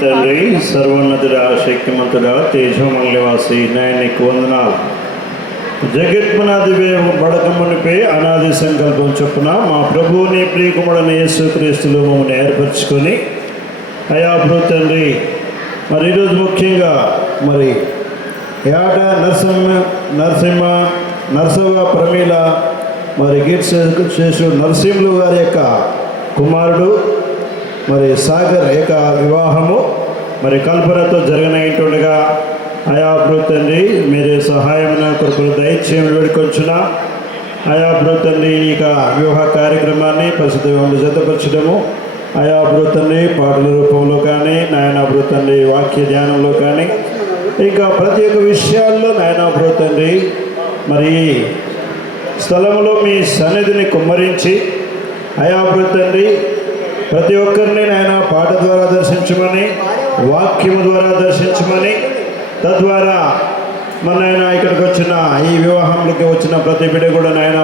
తండ్రి, సర్వోన్నతుడా, శక్తిమంతుడా, తేజోమల్లివాసి, నాయనికి వందనాలు. జగత్మనాది బడకమునిపై అనాది సంకల్పం చొప్పున మా ప్రభువుని ప్రియకుమారుడైన యేసుక్రీస్తులో మమ్మల్ని ఏర్పరచుకొని అయా ప్రభు తండ్రి, మరి ఈరోజు ముఖ్యంగా మరి ఏట నరసవ ప్రమీల మరి కీర్తిశేషు నరసింహులు గారి యొక్క కుమారుడు మరి సాగర్ యొక్క వివాహము మరి కల్పనతో జరగనైతుండగా అయా ప్రభు తండ్రి, మీరే సహాయమైన కొరకు దయచేయమని వేడుకొంచున్నా. అయా ప్రభు తండ్రి, ఇక వివాహ కార్యక్రమాన్ని పరిశుద్ధంగా జతపరచడము అయా ప్రభు తండ్రి పాటల రూపంలో కానీ, నాయన ప్రభు తండ్రి వాక్య ధ్యానంలో కానీ, ఇంకా ప్రతి ఒక్క విషయాల్లో నాయన ప్రభు తండ్రి మరి స్థలంలో మీ సన్నిధిని కుమ్మరించి అయా ప్రభు తండ్రి ప్రతి ఒక్కరిని నాయన పాట ద్వారా దర్శించమని, వాక్యము ద్వారా దర్శించమని, తద్వారా మన నాయన ఇక్కడికి వచ్చిన ఈ వివాహంలోకి వచ్చిన ప్రతి బిడ్డ కూడా నాయన